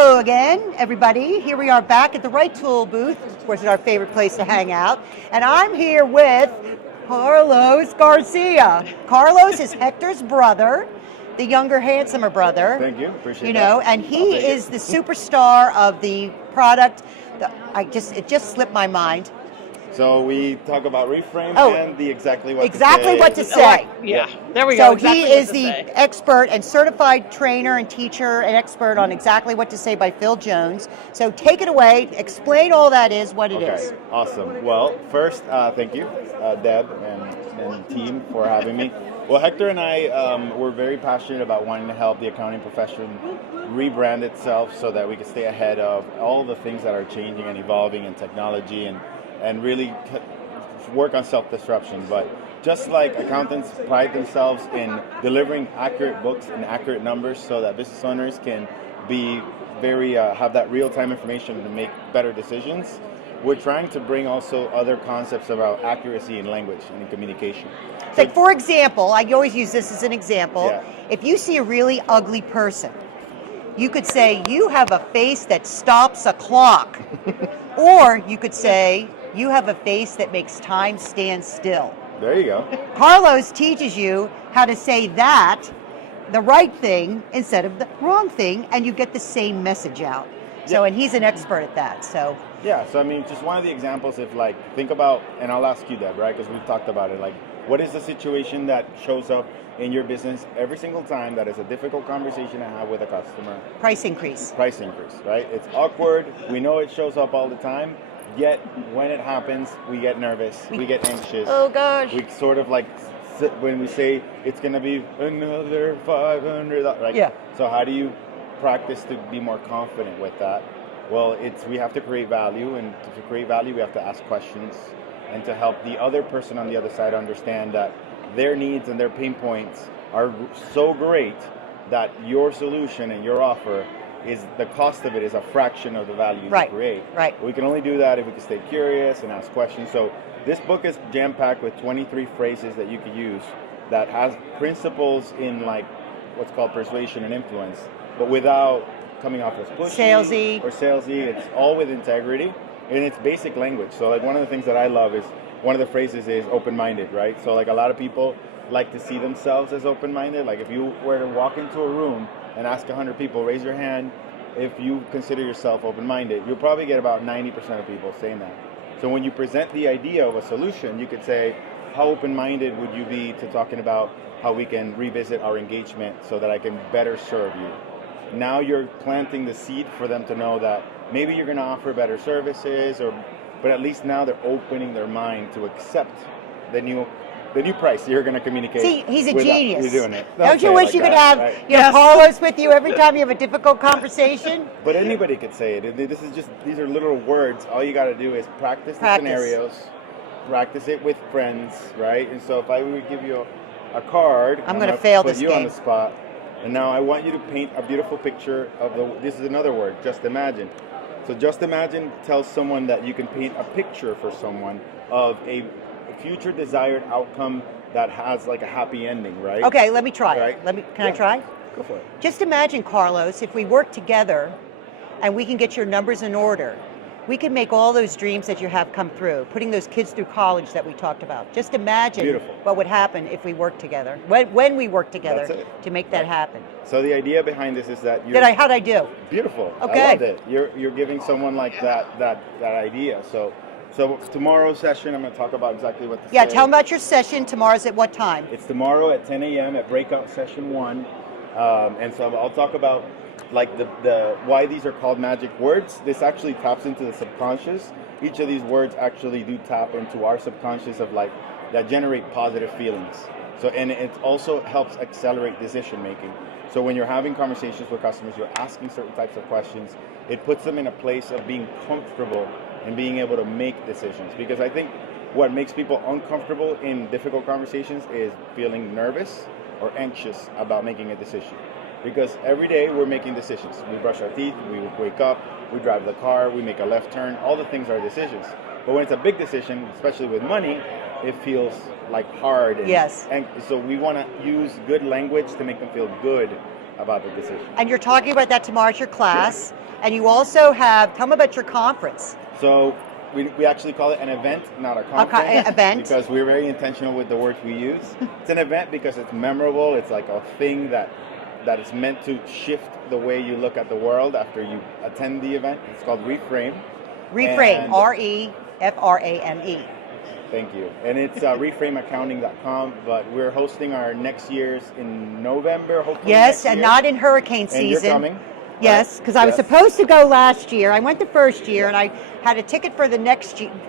Hello again, everybody. Here we are back at the Right Tool booth, of course, it's our favorite place to hang out. And I'm here with Carlos Garcia. Carlos is Hector's brother, the younger, handsomer brother. Thank you, appreciate You know, that. and he is the superstar of the product. It just slipped my mind. So we talk about reframe and the exactly what to say. Yeah, there we So go. Exactly he is the expert and certified trainer and teacher and expert on exactly what to say by Phil Jones. So take it away, explain all that is, what it is. Awesome. Well, first, thank you, Deb and team for having me. Well, Hector and I were very passionate about wanting to help the accounting profession rebrand itself so that we could stay ahead of all the things that are changing and evolving in technology and really work on self-disruption. But just like accountants pride themselves in delivering accurate books and accurate numbers so that business owners can be have that real-time information to make better decisions, we're trying to bring also other concepts about accuracy in language and in communication. Like, for example, I always use this as an example. Yeah. If you see a really ugly person, you could say, you have a face that stops a clock. Or you could say, you have a face that makes time stand still. There you go. Carlos teaches you how to say that, the right thing, instead of the wrong thing, and you get the same message out. So, and he's an expert at that, so. Yeah, so I mean, just one of the examples, if like, think about, and I'll ask you, Deb, right, because we've talked about it, like, what is the situation that shows up in your business every single time that is a difficult conversation to have with a customer? Price increase. Price increase, right? It's awkward, we know it shows up all the time, yet when it happens, we get nervous, we get anxious. Oh gosh. We sort of like, when we say, it's gonna be another 500, right? Yeah. So how do you practice to be more confident with that? Well, we have to create value, and to create value, we have to ask questions and to help the other person on the other side understand that their needs and their pain points are so great that your solution and your offer is, the cost of it is a fraction of the value you create. Right. We can only do that if we can stay curious and ask questions. So this book is jam-packed with 23 phrases that you can use that has principles in like what's called persuasion and influence, but without coming off as pushy or salesy. It's all with integrity and it's basic language. So like one of the things that I love is, one of the phrases is open-minded, right? So like a lot of people like to see themselves as open-minded. Like if you were to walk into a room and ask 100 people, raise your hand if you consider yourself open-minded, you'll probably get about 90% of people saying that. So when you present the idea of a solution, you could say, how open-minded would you be to talking about how we can revisit our engagement so that I can better serve you? Now you're planting the seed for them to know that maybe you're going to offer better services, but at least now they're opening their mind to accept the new price you're going to communicate. See, he's a genius. You're doing it. Don't you wish you could have Carlos with you every time you have a difficult conversation? But anybody could say it. These are little words. All you got to do is practice the scenarios, practice it with friends, right? And so if I would give you a card, I'm going to fail this game. Put you on the spot. And now I want you to paint a beautiful picture of this is another word, just imagine. So just imagine tells someone that you can paint a picture for someone of a future desired outcome that has like a happy ending, right? Okay, let me try. Right? Can I try? Go for it. Just imagine, Carlos, if we work together and we can get your numbers in order, we can make all those dreams that you have come through, putting those kids through college that we talked about. Just imagine what would happen if we work together, when we work together to make that happen. So the idea behind this is that how'd I do? Beautiful. Okay. I loved it. You're giving someone like that idea. So tomorrow's session, I'm going to talk about exactly what to say. Yeah, tell them about your session. Tomorrow's at what time? It's tomorrow at 10 a.m. at breakout session 1. And so I'll talk about like the why these are called magic words. This actually taps into the subconscious. Each of these words actually do tap into our subconscious of like that generate positive feelings. So, and it also helps accelerate decision making. So when you're having conversations with customers, you're asking certain types of questions. It puts them in a place of being comfortable and being able to make decisions. Because I think what makes people uncomfortable in difficult conversations is feeling nervous or anxious about making a decision. Because every day we're making decisions. We brush our teeth, we wake up, we drive the car, we make a left turn, all the things are decisions. But when it's a big decision, especially with money, it feels like hard. And so we want to use good language to make them feel good about the decision. And you're talking about that tomorrow at your class. And you also have, tell me about your conference. So we actually call it an event, not a conference. Event. Because we're very intentional with the words we use. It's an event because it's memorable. It's like a thing that is meant to shift the way you look at the world after you attend the event. It's called Reframe. Reframe, REFRAME. Thank you. And it's reframeaccounting.com, but we're hosting our next year's in November, hopefully. Yes, and not in hurricane season. And you're coming? Yes, because I was supposed to go last year. I went the first year, and I had a ticket for the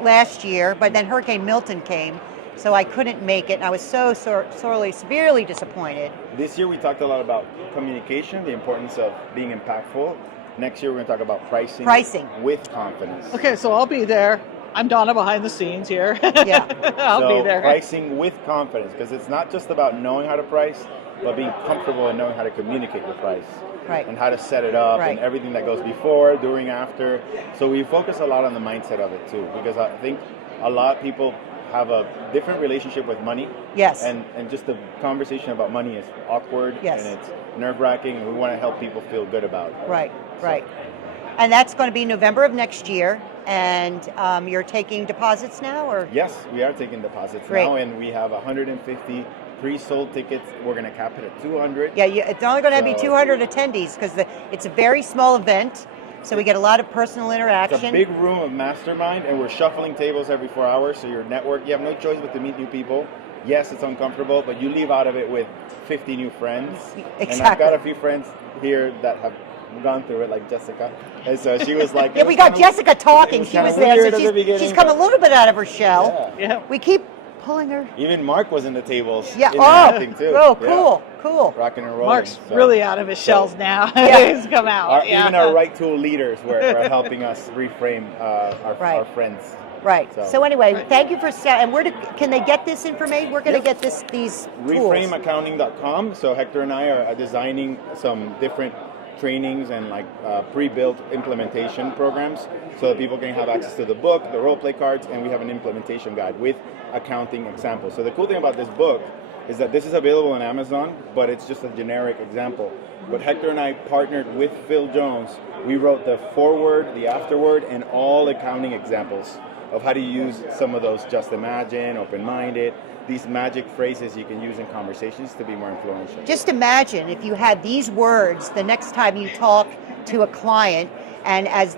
last year, but then Hurricane Milton came, so I couldn't make it, and I was so severely disappointed. This year we talked a lot about communication, the importance of being impactful. Next year we're going to talk about pricing with confidence. Okay, so I'll be there. I'm Donna behind the scenes here. Yeah. I'll be there. Pricing with confidence, because it's not just about knowing how to price, but being comfortable and knowing how to communicate the price. Right. And how to set it up and everything that goes before, during, after. So we focus a lot on the mindset of it too, because I think a lot of people have a different relationship with money. Yes. And just the conversation about money is awkward and it's nerve-wracking, and we want to help people feel good about it. Right, right. And that's going to be November of next year. And you're taking deposits now, or? Yes, we are taking deposits now, and we have 150 pre-sold tickets. We're going to cap it at 200. Yeah, it's only going to be 200 attendees because it's a very small event, so we get a lot of personal interaction. It's a big room of mastermind, and we're shuffling tables every 4 hours, so your network, you have no choice but to meet new people. Yes, it's uncomfortable, but you leave out of it with 50 new friends. Exactly. And I've got a few friends here that have gone through it, like Jessica. And so she was like... Yeah, we got Jessica talking. She was there, so she's come a little bit out of her shell. Yeah. We keep pulling her. Even Mark was in the tables. Yeah. Too. Oh, cool, cool. Rocking and rolling. Mark's really out of his shells now. Yeah. He's come out. Even our right tool leaders were helping us reframe our friends. Right. So anyway, thank you for and can they get this information? We're going to get these tools. Reframeaccounting.com. So Hector and I are designing some different trainings and pre-built implementation programs so that people can have access to the book, the role play cards, and we have an implementation guide with accounting examples. So the cool thing about this book is that this is available on Amazon, but it's just a generic example. But Hector and I partnered with Phil Jones. We wrote the foreword, the afterword, and all accounting examples of how to use some of those just imagine, open-minded, these magic phrases you can use in conversations to be more influential. Just imagine if you had these words the next time you talk to a client, and as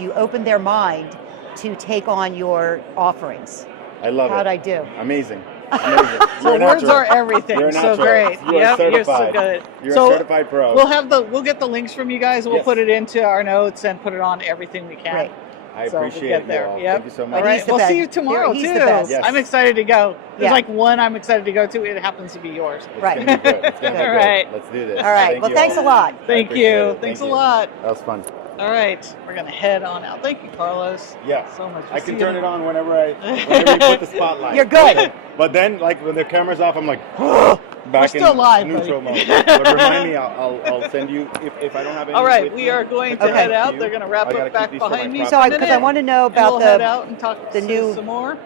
you open their mind to take on your offerings. I love it. How'd I do? Amazing. Amazing. So words are everything. You're so great. You're certified. You're so good. You're a certified pro. We'll get the links from you guys. We'll put it into our notes and put it on everything we can. Great. I appreciate it. Thank you so much. All right. We'll see you tomorrow too. Yes. I'm excited to go. There's one I'm excited to go to. It happens to be yours. It's gonna be good. It's gonna be All good. right. Let's do this. All right. Well, thanks a lot. Thank you. Thanks a lot. That was fun. All right. We're gonna head on out. Thank you, Carlos. Yeah. So much. I can turn it on whenever you put the spotlight. You're good. But then, when the camera's off, I'm like, back still in live, neutral mode. But remind me, I'll send you if I don't have any. All right, we are going to head out. They're going to wrap up back behind me. So, because I want to know about we'll head out and talk the new some more.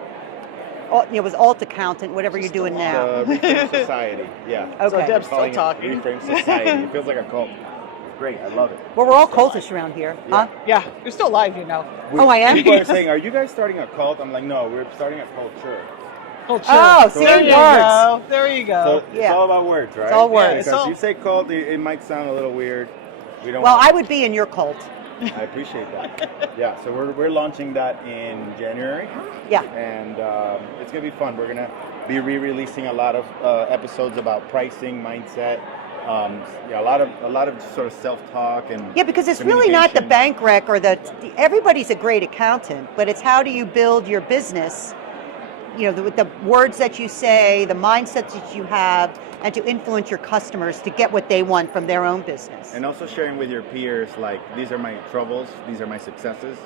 It was alt accountant, whatever you're doing now. The Reframe Society, yeah. Okay. So Deb's still talking. Reframe Society. It feels like a cult. Great, I love it. Well, we're all cultish around here, huh? Yeah, you're still live, you know. I am? People are saying, are you guys starting a cult? I'm like, no, we're starting a culture. Culture. Oh, see, there you words. go. There you go. So it's all about words, right? It's all words. Because you say cult, it might sound a little weird. We don't. Well, I would be in your cult. I appreciate that. Yeah, so we're launching that in January. Yeah. And it's gonna be fun. We're gonna be re-releasing a lot of episodes about pricing, mindset. A lot of sort of self-talk and because it's really not the bank rec or everybody's a great accountant, but it's how do you build your business, with the words that you say, the mindsets that you have, and to influence your customers to get what they want from their own business. And also sharing with your peers, these are my troubles, these are my successes,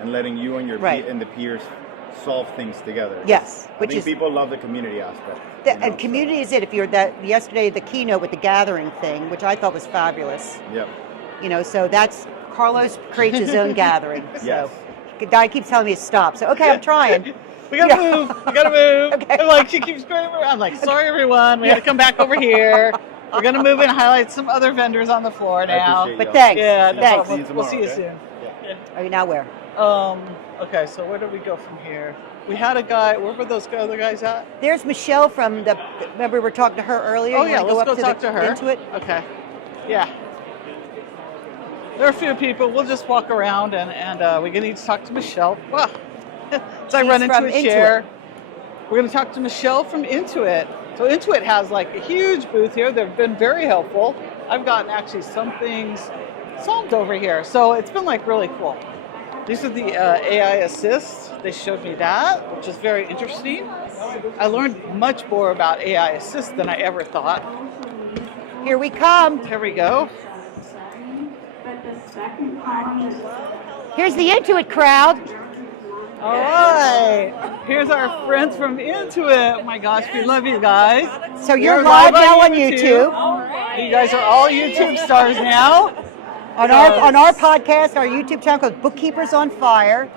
and letting you and and the peers solve things together. Yes, I think people love the community aspect. And community is it. If you're yesterday, the keynote with the gathering thing, which I thought was fabulous. Yep. So that's Carlos creates his own gathering. Yes. The guy keeps telling me to stop. So I'm trying. We gotta move. We gotta move. Okay. I'm she keeps going around. I'm like, sorry everyone, we had to come back over here. We're going to move in and highlight some other vendors on the floor now. appreciate But y'all. thanks. Yeah, no Thanks. problem. We'll see you okay? soon. Yeah. Are you now where? Okay, so where do we go from here? We had a guy. Where were those other guys at? There's Michelle from the. Remember we were talking to her earlier. Oh You yeah, wanna let's go up talk to her. Intuit. Okay. Yeah. There are a few people. We'll just walk around and we need to talk to Michelle. Wow. So I She's run into from a Intuit. chair. We're going to talk to Michelle from Intuit. So Intuit has like a huge booth here. They've been very helpful. I've gotten actually some things solved over here. So it's been like really cool. These are the AI assists. They showed me that, which is very interesting. I learned much more about AI assists than I ever thought. Here we come. Here we go. Here's the Intuit crowd. All right. Here's our friends from Intuit. Oh my gosh, we love you guys. So you're We're live now on YouTube. You guys are all YouTube stars now. On our podcast, our YouTube channel called Bookkeepers on Fire.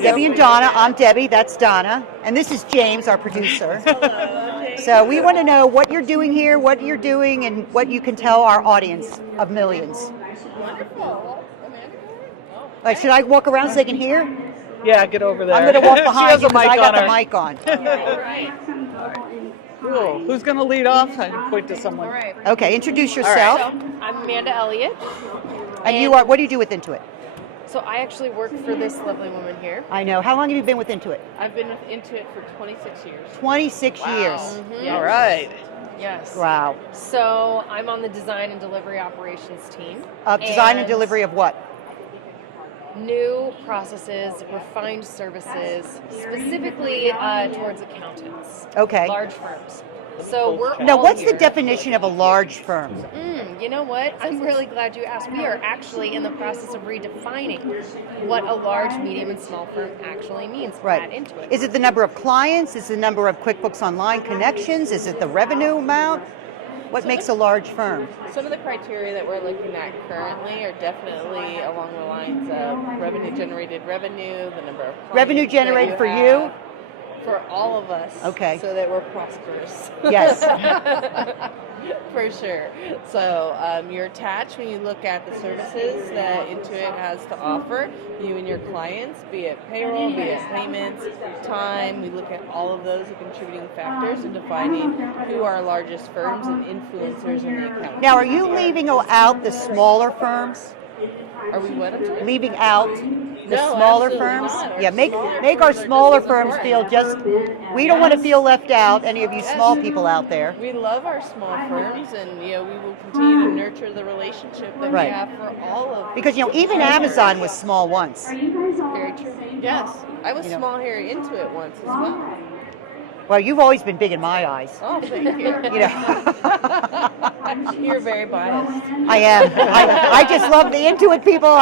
Debbie and Donna. I'm Debbie. That's Donna. And this is James, our producer. So we want to know what you're doing here, what you're doing, and what you can tell our audience of millions. Wonderful. Like, should I walk around so they can hear? Yeah, get over there. I'm going to walk She behind has you a because mic I got on the her. mic on. All right. Cool. Who's going to lead off? I can point to someone. All right. Okay, introduce yourself. So I'm Amanda Elliott. And you are. What do you do with Intuit? So I actually work for this lovely woman here. I know. How long have you been with Intuit? I've been with Intuit for 26 years. 26 years. Mhm. All right. Yes. Wow. So I'm on the design and delivery operations team. Design and delivery of what? New processes, refined services, specifically towards accountants. Okay. Large firms. So we're Now, all what's the here. definition of a large firm? You know what? I'm really glad you asked. We are actually in the process of redefining what a large, medium, and small firm actually means Right. at Intuit. Is it the number of clients? Is it the number of QuickBooks Online connections? Is it the revenue amount? What makes a large firm? Some of the criteria that we're looking at currently are definitely along the lines of revenue-generated revenue, the number of clients Revenue that generated for you? have, for all of us, Okay. so that we're prosperous. Yes. For sure. So you're attached when you look at the services that Intuit has to offer you and your clients, be it payroll, be it payments, time. We look at all of those contributing factors in defining who our largest firms and influencers in the account. Now, are you leaving out the smaller firms? Are we what? I'm sorry? Leaving out the No, smaller absolutely firms? not. Our Yeah, make smaller our firms are smaller just as firms feel important. just. We don't want to feel left out. Any of you small people out there? We love our small firms, and we will continue to nurture the relationship that Right. we have for all of. Because even our Amazon firms. was small once. Very true. Yes, I was You know. small here at Intuit once as well. Well, you've always been big in my eyes. Oh, thank you. You know. You're very biased. I am. I just love the Intuit people.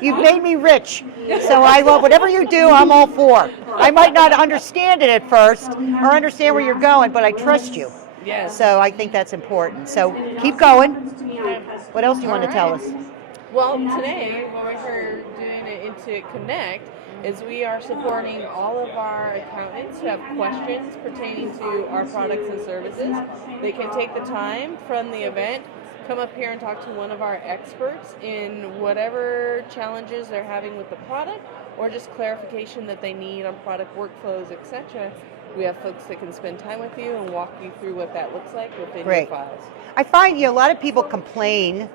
You've made me rich. So I love whatever you do, I'm all for. I might not understand it at first or understand where you're going, but I trust you. Yes. So I think that's important. So keep going. What else do you want to tell us? Well, today, what we're doing at Intuit Connect is we are supporting all of our accountants who have questions pertaining to our products and services. They can take the time from the event, come up here and talk to one of our experts in whatever challenges they're having with the product or just clarification that they need on product workflows, etc. We have folks that can spend time with you and walk you through what that looks like within Great. your files. I find a lot of people complain,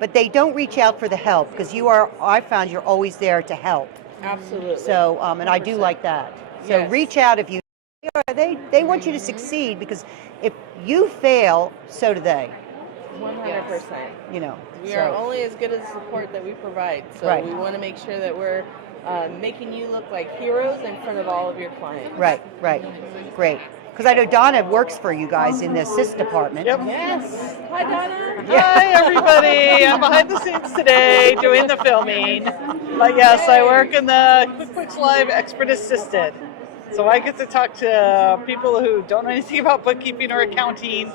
but they don't reach out for the help because I found you're always there to help. Absolutely. So, and I do like that. So Yes. reach out if you. They want you to succeed because if you fail, so do they. 100%. You know. We so. are only as good as the support that we provide. So Right. we want to make sure that we're making you look like heroes in front of all of your clients. Right. Great. Because I know Donna works for you guys in the assist department. Yep. Yes. Hi, Donna. Hi, everybody. I'm behind the scenes today doing the filming. But yes, I work in the QuickBooks Live Expert Assisted. So I get to talk to people who don't know anything about bookkeeping or accounting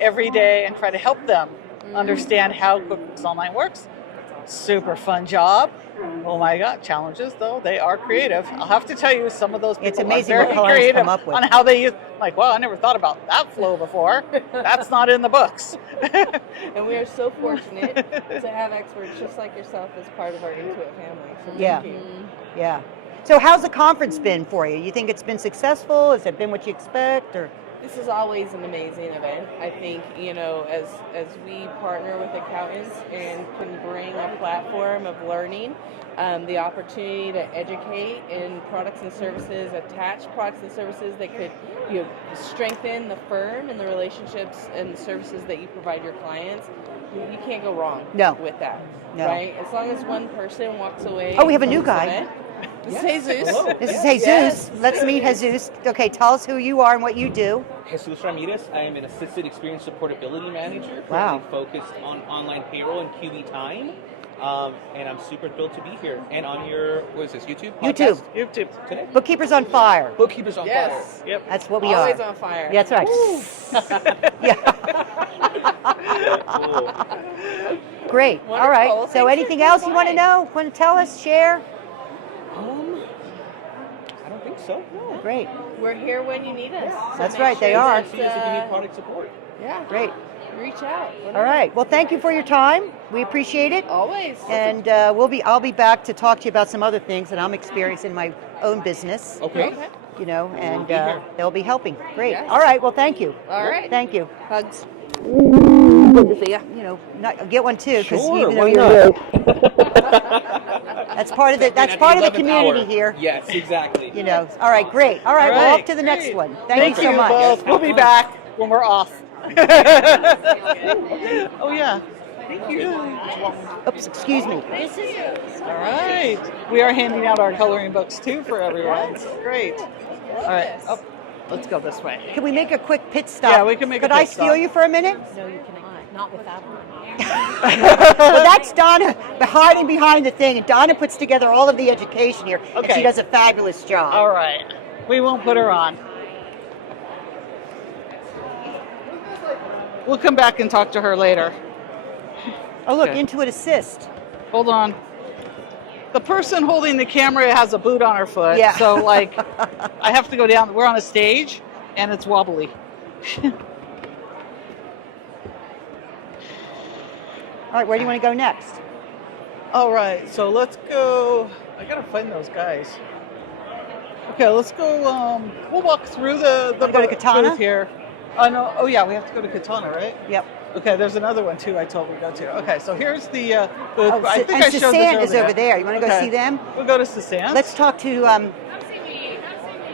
every day and try to help them understand how QuickBooks Online works Super fun job. Oh my God, challenges though, they are creative. I'll have to tell you, some of those people It's amazing are what very clients creative come up with. on how they use, like, wow, I never thought about that flow before. That's not in the books. And we are so fortunate to have experts just like yourself as part of our Intuit family. So Yeah. thank you. Yeah. So how's the conference been for you? You think it's been successful? Has it been what you expect? Or This is always an amazing event. I think, as we partner with accountants and can bring a platform of learning, the opportunity to educate in products and services, attach products and services that could strengthen the firm and the relationships and the services that you provide your clients, you can't go wrong with that. No. Right? As long as one person walks away. Oh, we have a from new this guy. event- This is Jesus. Hello. this is Jesus. Yes. Let's meet Jesus. Okay, tell us who you are and what you do. Jesus Ramirez. I am an assisted experience supportability manager, Wow. currently focused on online payroll and QB time. And I'm super thrilled to be here. And on your, what is this, YouTube? YouTube. YouTube. Today? Bookkeepers on Fire. Bookkeepers on Yes. fire. Yep. That's what we Always are. on fire. Yeah, that's right. yeah. Cool. Great. All Wonderful. right. Well, So thanks anything for else you want to coming. know? Want to tell us? Share? I don't think so. No. Great. We're here when you need us. So That's make right, they sure are. that, See us if you need product support. Yeah. Great. Reach out. All right. Well, thank you for your time. We appreciate it. Always. And I'll be back to talk to you about some other things that I'm experiencing in my own business. Okay. Okay. And be here. they'll be helping. Great. Yes. All right. Well, thank you. All right. Thank you. Hugs. Good to see you. Get one too, because Sure, even though why you're not? that's part of the At part of the 11th community hour. here. Yes, exactly. All right. Great. All right. Well, Right, off to the next great. one. Thank you so much. both. We'll be back when we're off. Oh yeah. Thank you. Oops. Excuse me. All right. We are handing out our coloring books too for everyone. Great. All right. Oh, let's go this way. Can we make a quick pit stop? Yeah, we can make a Could I pit steal stop. you for a minute? No, you cannot. Not with that one. Well, that's Donna hiding behind the thing, and Donna puts together all of the education here, and Okay. she does a fabulous job. All right. We won't put her on. We'll come back and talk to her later. Oh, look, Okay. Intuit Assist. Hold on. The person holding the camera has a boot on her foot. Yeah. So, like, I have to go down. We're on a stage, and it's wobbly. All right, where do you want to go next? All right. So let's go. I gotta find those guys. Okay, let's go. We'll walk through the Wanna go to Katana? booth here. Oh no. Oh yeah, we have to go to Katana, right? Yep. Okay, there's another one too. I told we go to. Okay, so here's the booth. Oh, I think I and showed this Susan is over there. You want to go Okay. see them? We'll go to Susan. Let's talk to.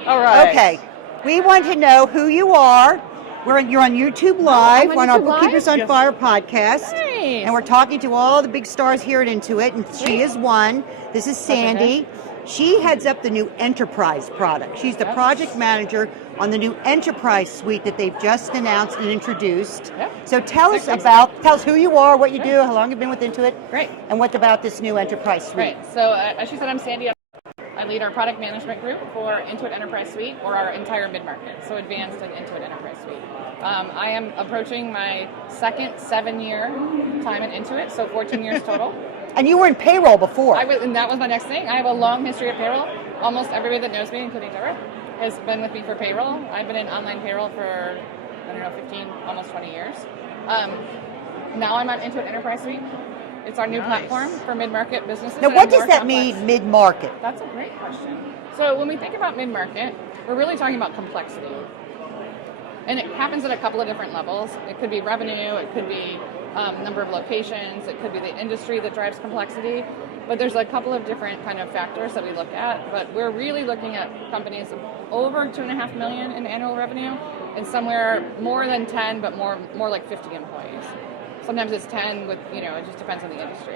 All right. Okay, we want to know who you are. You're on YouTube Live, I'm on on our YouTube Live? Bookkeepers on Yes. Fire podcast. Nice. And we're talking to all the big stars here at Intuit, and she is one. This is Sandy. She heads up the new enterprise product. She's the project manager on the new enterprise suite that they've just announced and introduced. Yep. So tell us who you are, what you do, how long you've been with Intuit, Great. and what about this new enterprise suite. Right. So as she said, I'm Sandy. I lead our product management group for Intuit Enterprise Suite, or our entire mid-market, so advanced and Intuit Enterprise Suite. I am approaching my second 7-year time in Intuit, so 14 years total. And you were in payroll before. And that was my next thing. I have a long history of payroll. Almost everybody that knows me, including Deborah, has been with me for payroll. I've been in online payroll for, 15, almost 20 years. Now I'm on Intuit Enterprise Suite. It's our new Nice. platform for mid-market businesses. Now, that what are does more that complex. mean, mid-market? That's a great question. So when we think about mid-market, we're really talking about complexity. And it happens at a couple of different levels. It could be revenue, it could be number of locations, it could be the industry that drives complexity. But there's a couple of different kind of factors that we look at. But we're really looking at companies over 2.5 million in annual revenue, and somewhere more than 10, but more like 50 employees. Sometimes it's 10 with, it just depends on the industry.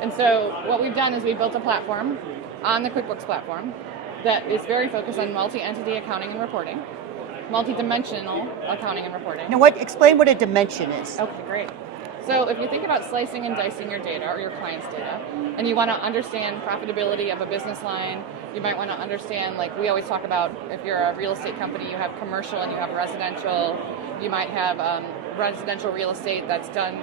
And so what we've done is we built a platform on the QuickBooks platform that is very focused on multi-entity accounting and reporting, multi-dimensional accounting and reporting. Now, explain what a dimension is. Okay, great. So if you think about slicing and dicing your data or your client's data, and you want to understand profitability of a business line, you might want to understand, like we always talk about, if you're a real estate company, you have commercial and you have residential. You might have residential real estate that's done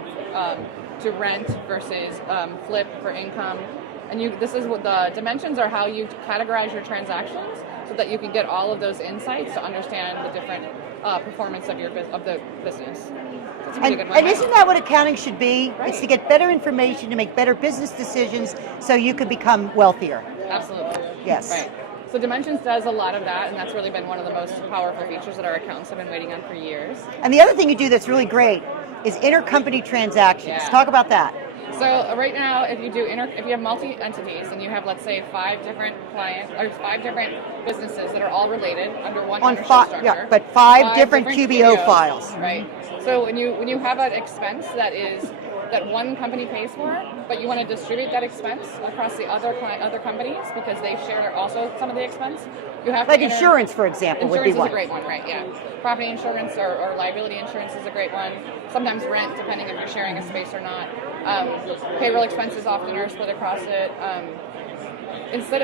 to rent versus flip for income. And this is what the dimensions are, how you categorize your transactions so that you can get all of those insights to understand the different performance of the business. It's a pretty good one, And right? isn't that what accounting should be? Right. It's to get better information, to make better business decisions so you can become wealthier. Absolutely. Yes. Right. So Dimensions does a lot of that, and that's really been one of the most powerful features that our accountants have been waiting on for years. And the other thing you do that's really great is intercompany transactions. Yeah. Talk about that. So right now, if you have multi-entities and you have, let's say, 5 different clients or 5 different businesses that are all related under one ownership structure. Yeah, but five different QBO files. Right. So when you have an expense that one company pays for, but you want to distribute that expense across the other companies because they share also some of the expense, you have Like to insurance, for example, would be Insurance is one. a great one, right? Yeah. Property insurance or liability insurance is a great one. Sometimes rent, depending if you're sharing a space or not. Payroll expenses often are split across it.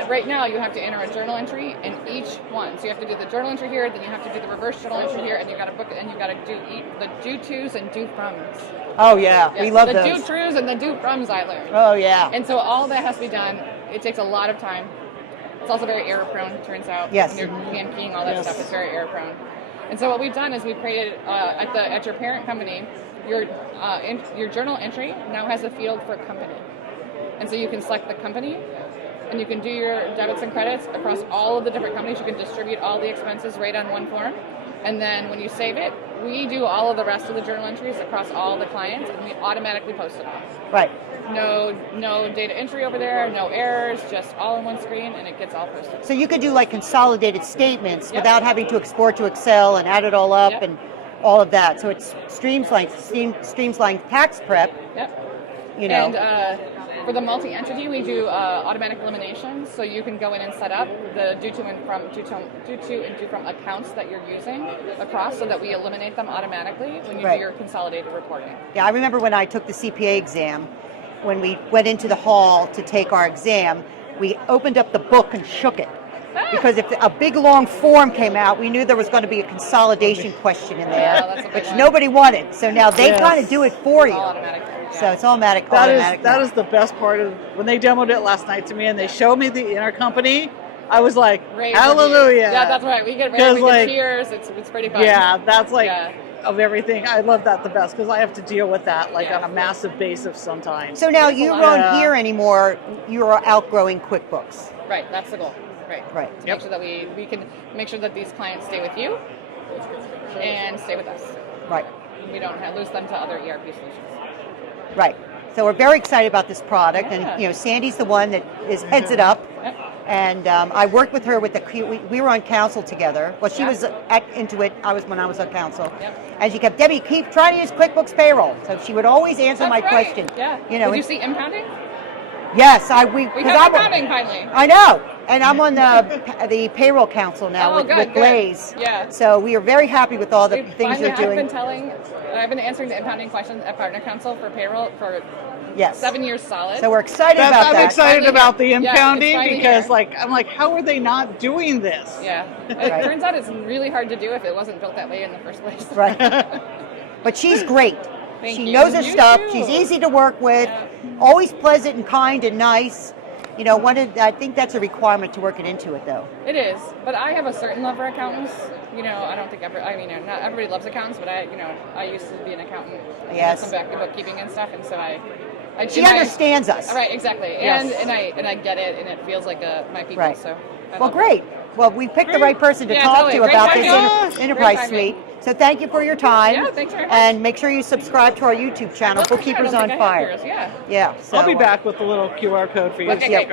Right now, you have to enter a journal entry in each one. So you have to do the journal entry here, then you have to do the reverse journal entry here, and you got to book it, and you got to do the due tos and due froms. Oh yeah, we love the those. due trues and the due froms I learned. Oh yeah. And so all that has to be done. It takes a lot of time. It's also very error prone, turns out. Yes. When you're PMPing all that stuff, it's very error prone. And so what we've done is we've created at your parent company, your journal entry now has a field for company. And so you can select the company, and you can do your debits and credits across all of the different companies. You can distribute all the expenses right on one form. And then when you save it, we do all of the rest of the journal entries across all the clients, and we automatically post it off. Right. No data entry over there, no errors, just all in one screen, and it gets all posted. So you could do like consolidated statements without having to export to Excel and add it all up and all of that. So it's streamlines tax prep. Yep. You know. And for the multi-entity, we do automatic eliminations, so you can go in and set up the due to and due from accounts that you're using across, so that we eliminate them automatically when you do your consolidated reporting. Yeah, I remember when I took the CPA exam, when we went into the hall to take our exam, we opened up the book and shook it. Because if a big long form came out, we knew there was going to be a consolidation question in there, which nobody wanted. So now they kind of do it for you. So it's automatic. That is the best part of when they demoed it last night to me, and they showed me the intercompany. I was like, hallelujah! Yeah, that's right. We get cheers. It's pretty fun. Yeah, that's of everything. I love that the best because I have to deal with that on a massive basis sometimes. So now you don't hear anymore. You are outgrowing QuickBooks. Right. That's the goal. Right. To make sure that we can make sure that these clients stay with you and stay with us. Right. We don't lose them to other ERP solutions. Right. So we're very excited about this product, and Sandy's the one that heads it up. And I worked with her with we were on council together. Well, she was at Intuit. When I was on council. And she kept, Debbie, keep trying to use QuickBooks Payroll. So she would always answer my question. Yeah. You know. Did you see impounding? Yes, we have impounding finally. I know, and I'm on the payroll council now with Blaze. Yeah. So we are very happy with all the things you're doing. I've been answering the impounding questions at Partner Council for payroll for 7 years solid. So we're excited about that. I'm excited about the impounding because, I'm like, how are they not doing this? Yeah. It turns out it's really hard to do if it wasn't built that way in the first place. Right. But she's great. She knows her stuff. She's easy to work with. Always pleasant and kind and nice. You know, I think that's a requirement to work it into it, though. It is, but I have a certain love for accountants. You know, I don't think not everybody loves accountants, but I used to be an accountant. Yes. Some back to bookkeeping and stuff, and so she understands us. Right, exactly. Yes. And I get it, and it feels like my people. Right. So. Well, great. Well, we picked the right person to talk to about this enterprise suite. So thank you for your time. Yeah, thanks very much. And make sure you subscribe to our YouTube channel, Bookkeepers on Fire. Yeah. So, I'll be back with the little QR code for you. Okay,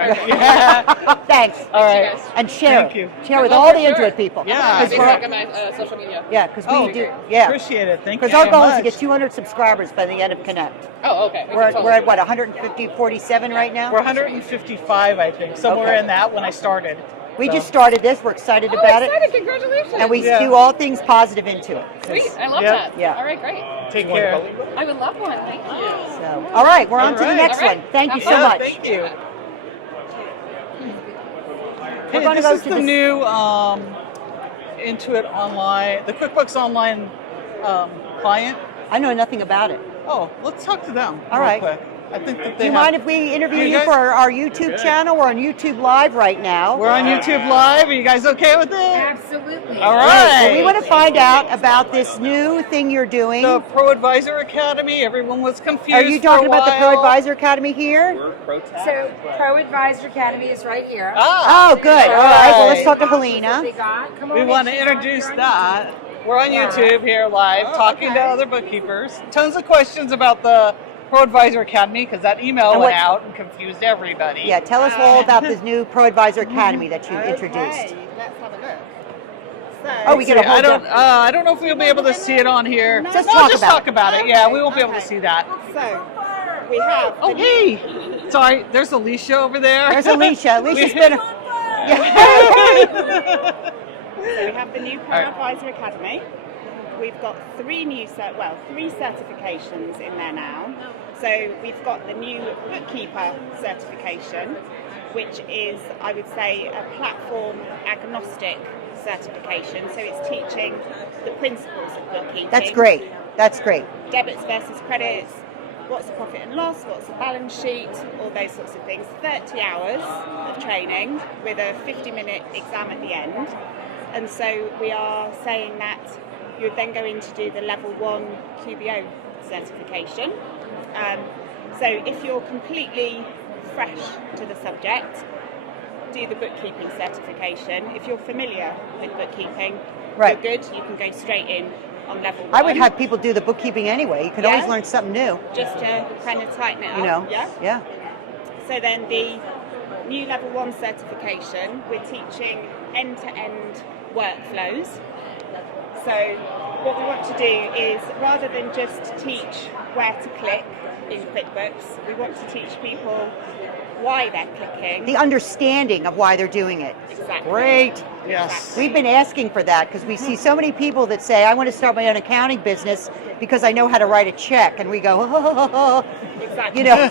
Thanks. All right. And share. Thank you. Share with all the Intuit people. Yeah. Facebook and my social media. Yeah, because we do. Yeah. Appreciate it. Thank you. Because our so goal much. is to get 200 subscribers by the end of Connect. Oh, okay. We're at what, 147 right now? We're 155, I think, somewhere in that when I started. We just started this. We're excited about it. Congratulations. And we do all things positive into it. Sweet. I love that. Yeah. All right, great. Take care. I would love one. Thank you. So, all right, we're on to the next one. Thank you so much. Thank you. We're going to This go is to the this. new Intuit Online, the QuickBooks Online client. I know nothing about it. Oh, let's talk to them All real right. quick. I think that Do they you have, mind if we interview You you guys- for our YouTube channel? We're on YouTube Live right now. We're on YouTube Live. Are you guys okay with it? Absolutely. All Great. right. Well, we want to find out about this new thing you're doing. The Pro Advisor Academy. Everyone was confused. Are you talking for a about the Pro while. Advisor Academy here? We're pro tax. So Pro Advisor Academy is right here. Ah, Oh, good. All right. Well, let's talk to Helena. They got. Come on we in, want to she's introduce on here. that. We're on YouTube here live, Oh, talking to okay. other bookkeepers. Tons of questions about the Pro Advisor Academy because that email And went what- out and confused everybody. Yeah, tell us all about this new Pro Advisor Academy that you introduced. Okay, let's have a look. So, Oh, we get a whole I don't know if we'll be able to see it on here. Just No, talk just about talk about it. Yeah, we won't be able to Okay. see that. So we have. Oh, hey! Sorry, there's Alicia over there. There's Alicia. Alicia's been. Yeah. So we have the new Pro All right. Advisor Academy. We've got three certifications in there now. So we've got the new bookkeeper certification, which is, I would say, a platform agnostic certification. So it's teaching the principles of bookkeeping. That's great. That's great. Debits versus credits, what's the profit and loss, what's the balance sheet, all those sorts of things. 30 hours of training with a 50-minute exam at the end. And so we are saying that you would then go in to do the level 1 QBO certification. So if you're completely fresh to the subject, do the bookkeeping certification. If you're familiar with bookkeeping, Right. you're good, you can go straight in on level 1. I would have people do the bookkeeping anyway. You could always Yeah. learn something new. Just to kind of tighten it up. You know. Yeah. Yeah. So then the new level 1 certification, we're teaching end-to-end workflows. So what we want to do is, rather than just teach where to click in QuickBooks, we want to teach people why they're clicking. The understanding of why they're doing it. Exactly. Great. Yes. We've been asking for that because we see so many people that say, I want to start my own accounting business because I know how to write a check. And we go, Exactly. you know.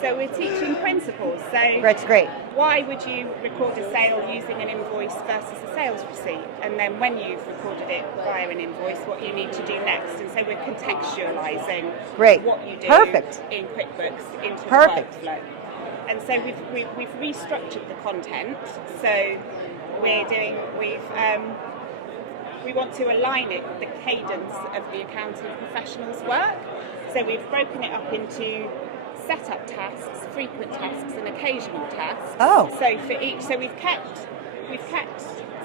So we're teaching principles. So That's great. why would you record a sale using an invoice versus a sales receipt? And then when you've recorded it via an invoice, what you need to do next. And so we're contextualising Great. what you do Perfect. in QuickBooks into Perfect. the workflow. And so we've restructured the content. So we want to align it with the cadence of the accounting professionals' work. So we've broken it up into setup tasks, frequent tasks, and occasional tasks. Oh. So for each, so we've kept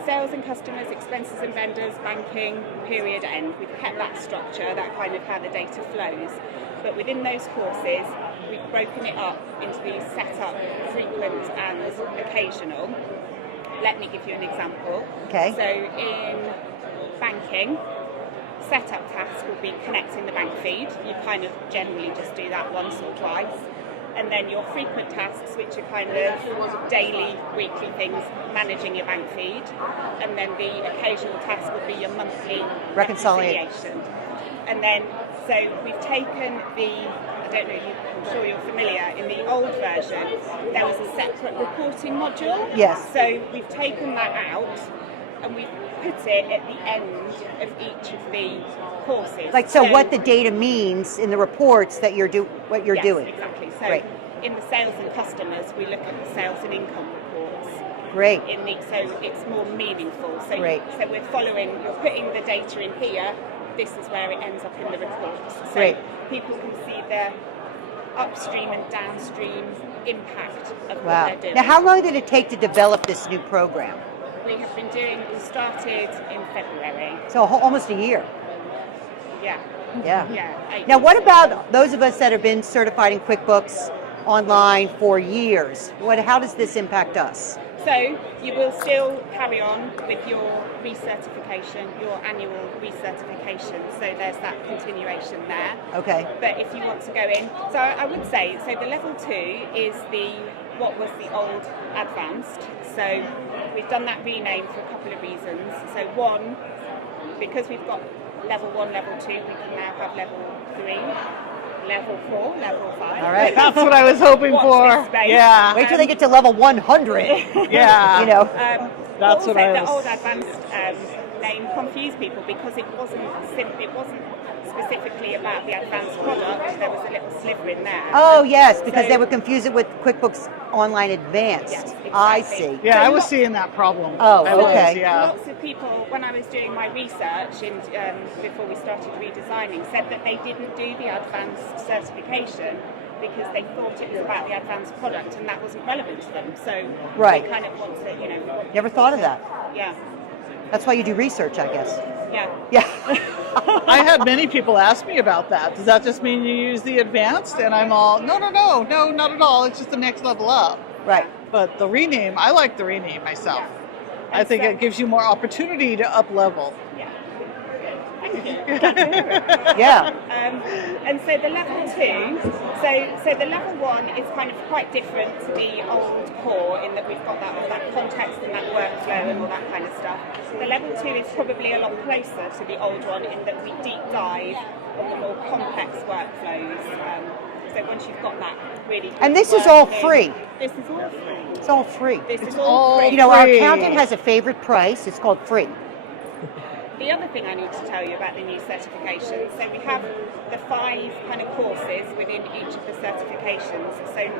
sales and customers, expenses and vendors, banking, period end. We've kept that structure, that kind of how the data flows. But within those courses, we've broken it up into the setup, frequent, and occasional. Let me give you an example. Okay. So in banking, setup task will be connecting the bank feed. You kind of generally just do that once or twice. And then your frequent tasks, which are kind of daily, weekly things, managing your bank feed. And then the occasional task will be your monthly reconciliation. And then, so we've taken I don't know, I'm sure you're familiar, in the old version, there was a separate reporting module. Yes. So we've taken that out and we've put it at the end of each of the courses. Like, so what the data means in the reports that you're what you're yes, doing. Exactly. So Great. in the sales and customers, we look at the sales and income reports. Great. So it's more meaningful. So, Great. So we're you're putting the data in here, this is where it ends up in the reports. So Great. people can see the upstream and downstream impact of what Wow. they're doing. Now, how long did it take to develop this new program? We started in February. So almost a year. Yeah. Yeah. Yeah. 8 Now, what weeks. about those of us that have been certified in QuickBooks online for years? How does this impact us? So you will still carry on with your recertification, your annual recertification. So there's that continuation there. Okay. But if you want to go in, so I would say, so the level 2 is what was the old advanced. So we've done that rename for a couple of reasons. So one, because we've got level 1, level 2, we can now have level 3. Level 4, level 5. All right. That's what I was hoping Watch for. this space. Yeah. Wait till they get to level 100. Yeah. You know. That's also, what I the was- old advanced name confused people because it wasn't specifically about the advanced product, there was a little sliver in there. Oh yes, because So- they would confuse it with QuickBooks Online Advanced. Yes, exactly. I see. Yeah, So I was lots- seeing that problem. Oh, I was, okay. yeah. Lots of people, when I was doing my research before we started redesigning, said that they didn't do the advanced certification because they thought it was about the advanced product and that wasn't relevant to them. So Right. they kind of want to, Never thought of that. Yeah, That's why you do research, I guess. yeah. Yeah. I had many people ask me about that. Does that just mean you use the advanced? And I'm all, no, not at all. It's just the next level up. Right. But the rename, I like the rename myself. Yeah. I think it gives you more opportunity to up level. Yeah. Thank you. Yeah. And so the level 2, so the level 1 is kind of quite different to the old core in that we've got that context and that workflow and all that kind of stuff. The level 2 is probably a lot closer to the old one in that we deep dive on the more complex workflows. So once you've got that really good And this is all working- free. This is all free. It's all free. This is all all free. You know, our free. accountant has a favorite price. It's called free. The other thing I need to tell you about the new certifications, so we have the 5 kind of courses within each of the certifications. So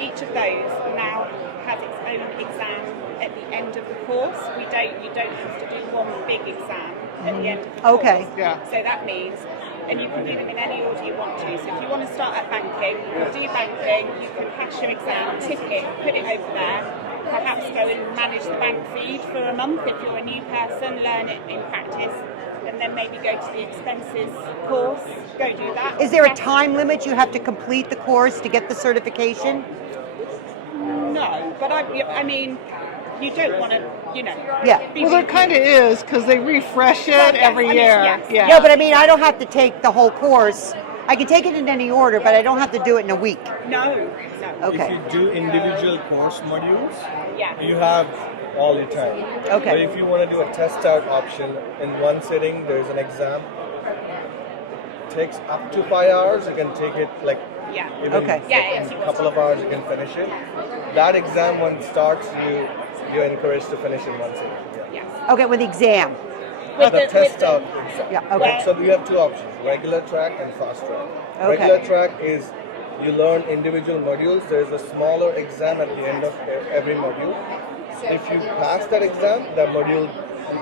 each of those now has its own exam at the end of the course. You don't have to do one big exam at the end of the Okay. course. Yeah. So that means, and you can do them in any order you want to. So if you want to start at banking, you can do banking, you can pass your exam, tick it, put it over there. Perhaps go and manage the bank feed for a month if you're a new person, learn it in practice, and then maybe go to the expenses course, go do that. Is there a time limit you have to complete the course to get the certification? No, but I mean, you don't want to, Yeah. be Well, there kind of is because they refresh it Well, yes, every I mean, year. yes. Yeah. Yeah, but I mean, I don't have to take the whole course. I can take it in any order, but I don't have to do it in a week. No. Okay. If you do individual course modules, Yeah. you have all your time. Okay. But if you want to do a test out option in one sitting, there's an exam. It takes up to 5 hours. You can take it like Yeah. even Okay. Yeah, in a couple of hours you can finish it. That exam when it starts, you're encouraged to finish in one sitting. Yeah. Yes. Okay, with the exam. The test out exam. Yeah, okay. So you have 2 options: regular track and fast track. Okay. Regular track is you learn individual modules. There is a smaller exam at the end of every module. If you pass that exam, that module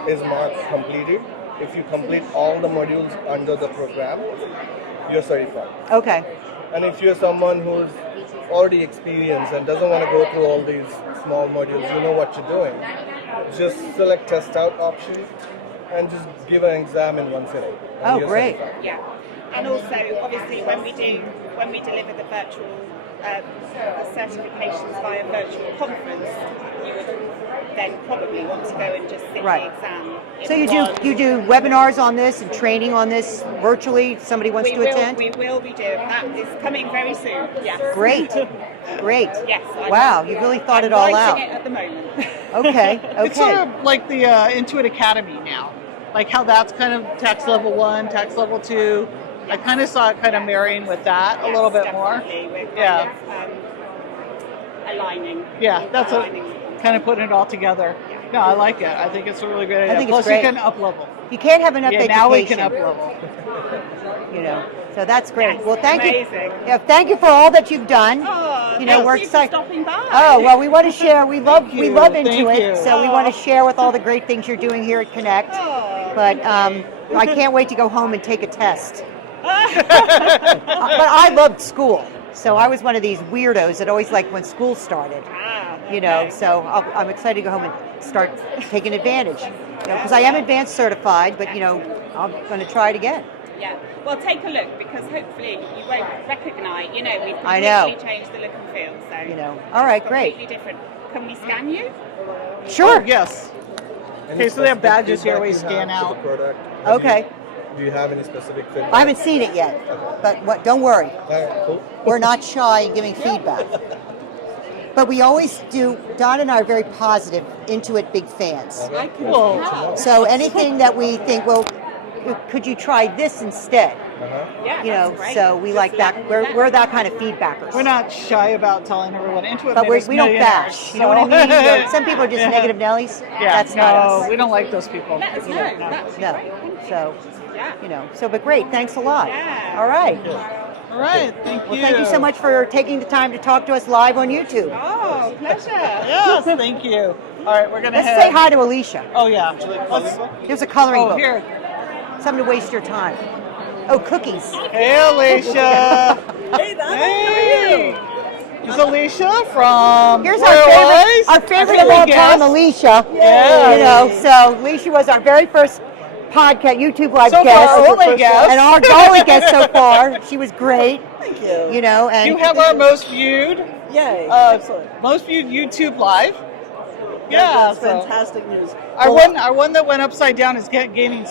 is marked completed. If you complete all the modules under the program, you're certified. Okay. And if you're someone who's already experienced and doesn't want to go through all these small modules, you know what you're doing, just select test out option and just give an exam in one sitting. And Oh, you're great. certified. Yeah. And also, obviously, when we deliver the virtual the certifications via virtual conference, you would then probably want to go and just sit Right. the exam. in So one. you do webinars on this and training on this virtually? Somebody wants to attend? We will be doing that. It's coming very soon. Yes. Great. Great. Yes. Wow, you really thought it all I'm out. writing it at the moment. Okay. It's sort Okay. of like the Intuit Academy now, like how that's kind of tax level 1, tax level 2. I kind of saw it kind of marrying with that a Yes, little bit more. definitely. We're kind Yeah. of, aligning. Yeah, that's what, Aligning. kind of putting it all together. No, I like it. I think it's a really good idea. think it's Plus, great. you can up level. You can't have enough Yeah, education. now we can up level. You know. So that's great. Yes, Well, thank amazing. you. Yeah, thank you for all that you've done. Oh, You know, thank we're you for excited. stopping by. Oh, well, we want to share. We love Thank you. Intuit, Thank you. so we want to share with all the great things you're doing here at Connect. Oh, But I can't wait to go home and take a test. But I loved school, so I was one of these weirdos that always liked when school started. You know, okay. so I'm excited to go home and start taking advantage. Because I am advanced certified, but I'm going to try it again. Yeah. Well, take a look because hopefully you won't recognise. We've I know. completely changed the look and feel. So All right, it's great. completely different. Can we scan you? Sure. Oh, yes. Any Okay, so they have specific badges here feedback we you scan have for out. the product? Okay. Do you have any specific feedback? I haven't seen it yet, but don't worry. All right, cool. We're not shy in giving feedback. But we always do, Donna and I are very positive, Intuit big fans. I can Cool. tell. So anything that we think, well, could you try this instead? Yeah, You know, that's great. so we Just like that. let me We're, know. we're that kind of feedbackers. We're not shy about telling everyone Intuit But made us we don't millionaires, bash. You know what I mean? so- You know, some people are just Yeah. negative Nellies. Yeah, That's not no, us. we don't like those people. Let us know. That would be No. great. Thank you. So, Yeah. So, but great, thanks a lot. Yeah. All right. All right, thank you. Well, thank you so much for taking the time to talk to us live on YouTube. Oh, pleasure. Yes, thank you. All right, we're gonna Let's say hi to Alicia. Oh yeah. Here's a coloring book. Here. Something to waste your time. Oh, cookies. Hey, Alicia. Hey, Donna. Hey. It's Alicia from Here's Royal our favorite of all time, Alicia. Yeah. So Alicia was our very first podcast, YouTube live So guest. far, only guest. And our only guest so far. She was great. Thank you. And you have our most viewed. Yay. Excellent. Most viewed YouTube live. That's fantastic news. Our one that went upside down is gaining.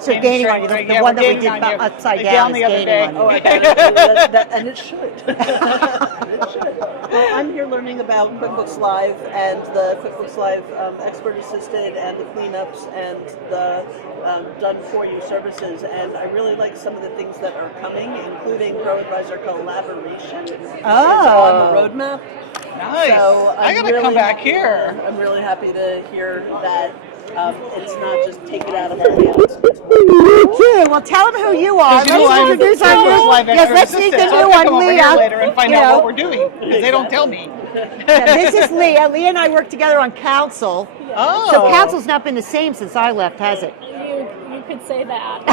So gaining on you. The one that we did upside down is the other gaining day. on you. Oh, I got it. And it should. It should. Well, I'm here learning about QuickBooks Live and the QuickBooks Live Expert Assisted and the cleanups and the done for you services. And I really like some of the things that are coming, including Pro Advisor collaboration. Oh. It's on the roadmap. Nice. So I gotta come back here. I'm really happy to hear that. It's not just take it out of our hands. Okay, well, tell them who you are. Let's introduce our new. Yes, let's meet the new one, Leah. Later and find out what we're doing because they don't tell me. This is Leah. Leah and I work together on council. Oh. So council's not been the same since I left, has it? You could say that.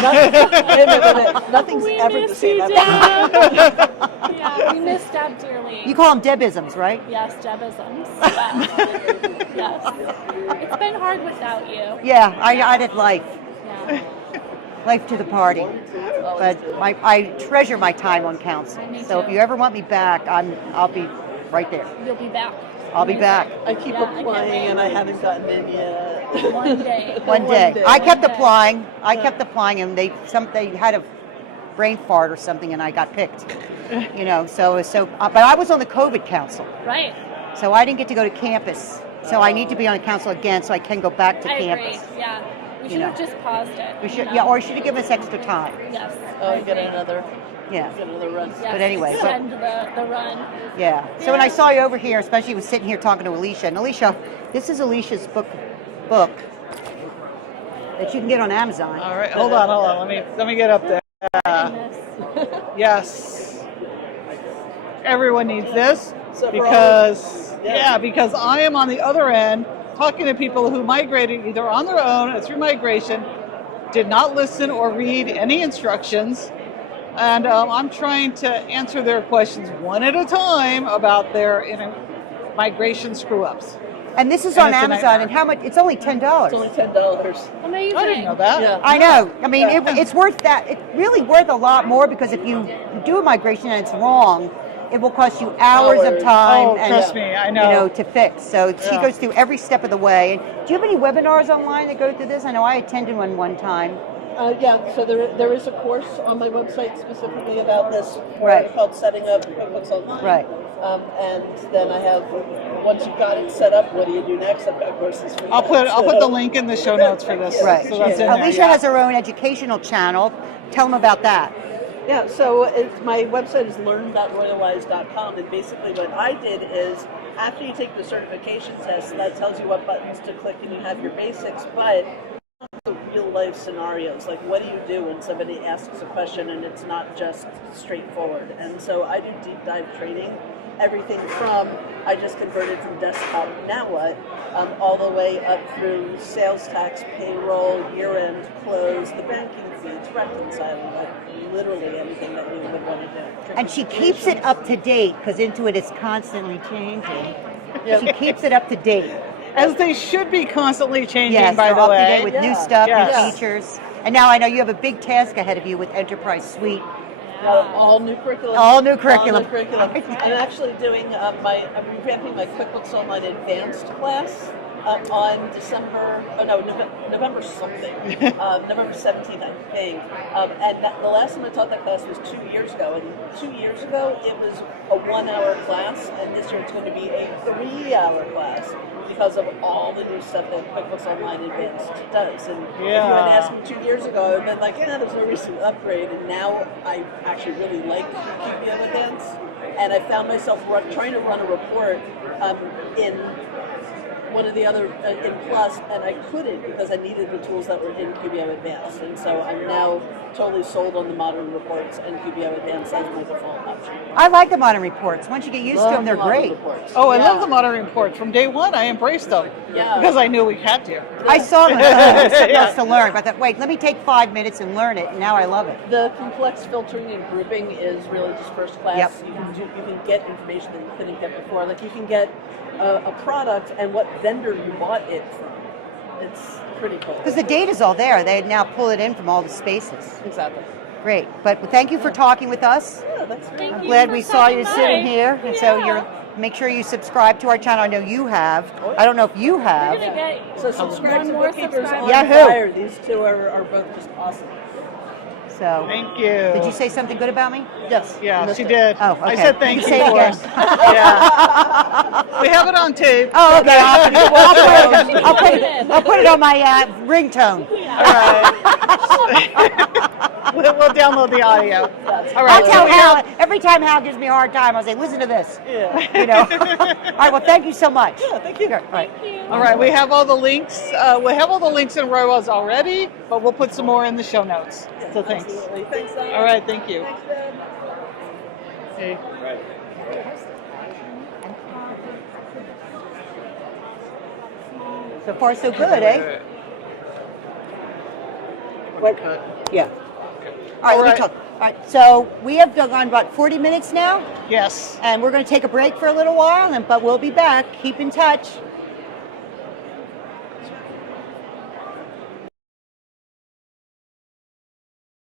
Nothing's we ever the miss same. you, Deb. Yeah, we miss Deb dearly. You call them Debisms, right? Yes, Debisms. Yes. It's been hard without you. Yeah, I did life. Yeah. Life to the party. But I treasure my time on council. Me So too. if you ever want me back, I'll be right there. You'll be back. I'll be back. I keep applying and I haven't gotten in yet. One day. One day. I kept applying. And they had a brain fart or something, and I got picked. But I was on the COVID council. Right. So I didn't get to go to campus. So I need to be on the council again so I can go back to I campus. agree. Yeah. We should have just paused it. We should, or you should have given us extra time. Yes. Oh, you get another. Yeah. Get another run. Yes, But anyway, extend the run. Yeah. So when I saw you over here, especially was sitting here talking to Alicia, and Alicia, this is Alicia's book that you can get on Amazon. All right, hold on. Let me get up there. Yes. Everyone needs this because I am on the other end talking to people who migrated either on their own or through migration, did not listen or read any instructions. And I'm trying to answer their questions one at a time about their migration screw-ups. And this is on Amazon, and how much? It's only $10. It's only $10. Amazing. I didn't know that. Yeah. I know. I mean, it's worth that. It's really worth a lot more because if you do a migration and it's wrong, it will cost you hours of time. Oh, trust me, I know. You know, to fix. So she goes through every step of the way. And do you have any webinars online that go through this? I know I attended one time. So there is a course on my website specifically about this, Right. called Setting Up QuickBooks Online. Right. And then I have, once you've got it set up, what do you do next? I've got courses for you. I'll put the link in the show notes for this. Right. So that's in there, Alicia has her own educational channel. Tell them about that. Yeah, so my website is learn.royalwise.com, and basically what I did is, after you take the certification test, that tells you what buttons to click and you have your basics, but the real life scenarios, like what do you do when somebody asks a question and it's not just straightforward. And so I do deep dive training, everything from I just converted from desktop, now what, all the way up through sales tax, payroll, year-end close, the banking feeds, reconciling, like literally anything that you would want to do. And she keeps it up to date because Intuit is constantly changing. She keeps it up to date. As they should be constantly changing, Yes, by they're the up way. to date with new stuff, Yes. new features. And now I know you have a big task ahead of you with Enterprise Suite. All new curriculum. All new curriculum. I'm actually doing I'm revamping my QuickBooks Online Advanced class on November something, November 17th, I think. And the last time I taught that class was 2 years ago. And 2 years ago, it was a 1 hour class, and this year it's going to be a 3 hour class because of all the new stuff that QuickBooks Online Advanced does. And if you had asked me 2 years ago, I would have been like, yeah, there's no reason to upgrade. And now I actually really like QuickBooks Advanced. And I found myself trying to run a report in one of the other in Plus, and I couldn't because I needed the tools that were in QBO Advanced, and so I'm now totally sold on the modern reports and QBO Advanced as my default option. I like the modern reports. Once you get used to them, they're great. Oh, I love the modern reports. From day one, I embraced them because I knew we had to. I saw them as to learn, but I thought, wait, let me take 5 minutes and learn it, and now I love it. The complex filtering and grouping is really just first class. Yep. You can get information that you couldn't get before. Like you can get a product and what vendor you bought it from. It's pretty cool. Because the data's all there. They now pull it in from all the spaces. Exactly. Great. But thank you for talking with us. Yeah, that's great. I'm glad we saw you sitting here. And so you're make sure you subscribe to our channel. I know you have. I don't know if you have. So subscribe to Bookkeepers on Yahoo. Fire. These two are both just awesome. So thank you. Did you say something good about me? Yes. Yeah, she did. Oh, okay. I said thank you. Say it for again. us. Yeah. We have it on tape. Oh, okay. I'll put it on my ringtone. We'll download the audio. All right. I'll tell Hal. Every time Hal gives me a hard time, I'll say, listen to this. Yeah. You know. All right. Well, thank you so much. Yeah, thank you. All right. All right. We have all the links. We have all the links in ROAS already, but we'll put some more in the show notes. So thanks. Absolutely. Thanks, Donna. All right. Thank you. Thanks, Deb. Hey. So far, so good, eh? Yeah. All right, let me talk. All right, so we have gone about 40 minutes now. Yes. And we're going to take a break for a little while, but we'll be back. Keep in touch.